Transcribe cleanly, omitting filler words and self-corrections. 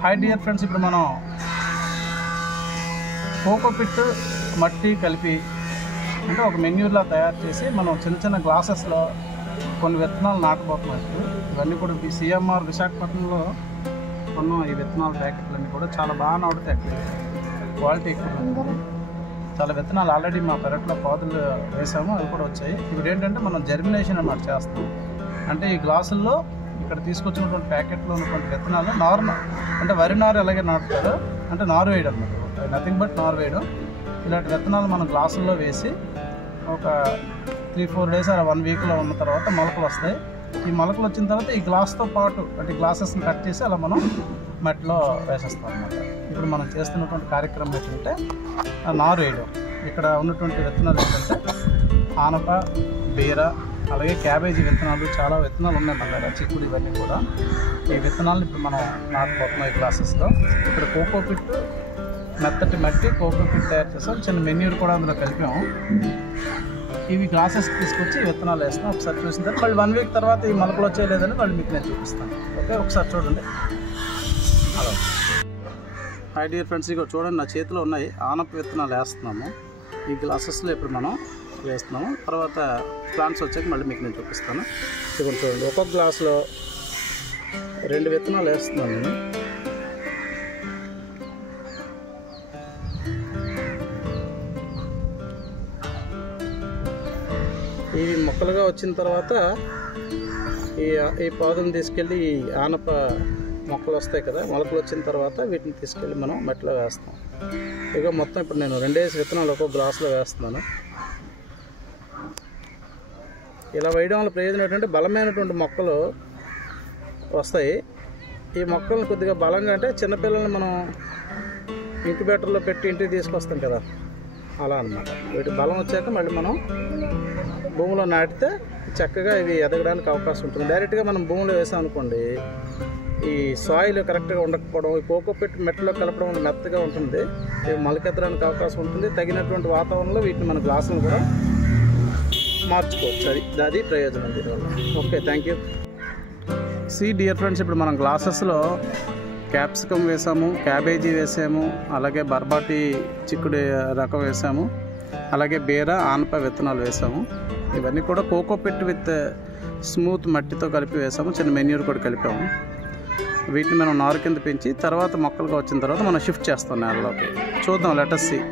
Hi dear friends, ఇప్పుడు మనం cocopeat మట్టి కలిపి అంటే ఒక మెన్యూలా తయారు చేసి మనం చిన్న చిన్న గ్లాసెస్లో కొన్ని విత్తనాలు నాటబోతున్నాం. ఇవన్నీ కూడా CMR విశాఖపట్నంలో కొన్న ఈ విత్తనాల ప్యాకెట్లన్నీ కూడా చాలా బాగా నాటుతాయి. క్వాలిటీ ఎక్కువ, చాలా విత్తనాలు ఆల్రెడీ మా పెరట్లో పాదులు వేసాము, అవి కూడా వచ్చాయి. ఇప్పుడు ఏంటంటే మనం జర్మినేషన్ అన్నమాట చేస్తాం. అంటే ఈ గ్లాసుల్లో ఇక్కడ తీసుకొచ్చినటువంటి ప్యాకెట్లో ఉన్నటువంటి విత్తనాలు నార్మల్ అంటే వరి నారు ఎలాగే నాటుతారో అంటే నారు వేయడం అన్నమాట, నథింగ్ బట్ నారు వేయడం. ఇలాంటి విత్తనాలు మనం గ్లాసుల్లో వేసి ఒక 3-4 days 1 weekలో ఉన్న తర్వాత మొలకలు వస్తాయి. ఈ మొలకలు వచ్చిన తర్వాత ఈ గ్లాస్తో పాటు అంటే గ్లాసెస్ని కట్ చేసి అలా మనం మట్టిలో వేసేస్తాం అన్నమాట. ఇప్పుడు మనం చేస్తున్నటువంటి కార్యక్రమం ఏంటంటే నారు వేయడం. ఇక్కడ ఉన్నటువంటి విత్తనాలు ఏంటంటే ఆనప, బీర, అలాగే క్యాబేజీ విత్తనాలు, చాలా విత్తనాలు ఉన్నాయి మన దగ్గర, చిక్కుడు, ఇవన్నీ కూడా. ఈ విత్తనాలను ఇప్పుడు మనం నాటుకుంటున్నాం ఈ గ్లాసెస్లో. ఇక్కడ కోకోపిట్ మెత్తటి మట్టి కోకోపిట్ తయారు చేస్తాం, చిన్న మెన్యూర్ కూడా అందులో కలిపాము. ఇవి గ్లాసెస్ తీసుకొచ్చి విత్తనాలు వేస్తాం. ఒకసారి చూసిన తర్వాత మళ్ళీ 1 week తర్వాత ఈ మొలకలు వచ్చే లేదని మళ్ళీ మీకు నేను చూపిస్తాను. ఓకే, ఒకసారి చూడండి. హలో హాయ్ డియర్ ఫ్రెండ్స్, ఇక చూడండి నా చేతిలో ఉన్నాయి ఆనప విత్తనాలు వేస్తున్నాము. ఈ గ్లాసెస్లో ఇప్పుడు మనం వేస్తున్నాము. తర్వాత ప్లాంట్స్ వచ్చాక మళ్ళీ మీకు నేను చూపిస్తాను. ఇప్పుడు చూడండి, ఒక్కొక్క గ్లాసులో 2 విత్తనాలు వేస్తున్నాను నేను. ఇవి మొక్కలుగా వచ్చిన తర్వాత ఈ పాదుని తీసుకెళ్ళి ఈ ఆనప మొక్కలు వస్తాయి కదా, మొలకలు వచ్చిన తర్వాత వీటిని తీసుకెళ్ళి మనం మట్టిలో వేస్తాం. ఇక మొత్తం ఇప్పుడు నేను 2 విత్తనాలు ఒక్కొక్క గ్లాసులో వేస్తున్నాను. ఇలా వేయడం వల్ల ప్రయోజనం ఏంటంటే బలమైనటువంటి మొక్కలు వస్తాయి. ఈ మొక్కలను కొద్దిగా బలంగా అంటే చిన్నపిల్లల్ని మనం ఇంక్యుబేటర్లో పెట్టి ఇంటికి తీసుకొస్తాం కదా, అలా అన్నమాట. వీటి బలం వచ్చాక మళ్ళీ మనం భూమిలో నాటితే చక్కగా ఇవి ఎదగడానికి అవకాశం ఉంటుంది. డైరెక్ట్గా మనం భూమిలో వేసాం అనుకోండి, ఈ సాయిల్ కరెక్ట్గా ఉండకపోవడం, ఈ కోకోపిట్ మెట్టలో కలపడం వల్ల మెత్తగా ఉంటుంది, ఇవి మొలకెత్తడానికి అవకాశం ఉంటుంది. తగినటువంటి వాతావరణంలో వీటిని మన గ్లాసులను కూడా మార్చుకోవచ్చు. అది ప్రయోజనం దీనివల్ల. Okay, thank you. Dear friends, ఇప్పుడు మనం గ్లాసెస్లో క్యాప్సికమ్ వేసాము, క్యాబేజీ వేసాము, అలాగే బర్బాటి చిక్కుడు రకం వేసాము, అలాగే బీర, ఆనప విత్తనాలు వేసాము. ఇవన్నీ కూడా కోకోపిట్ విత్ స్మూత్ మట్టితో కలిపి వేసాము, చిన్న మెన్యూర్ కూడా కలిపాము. వీటిని మనం నారు కింద పెంచి తర్వాత మొక్కలుగా వచ్చిన తర్వాత మనం షిఫ్ట్ చేస్తాం నేలలోకి. చూద్దాం, లెట్ us see.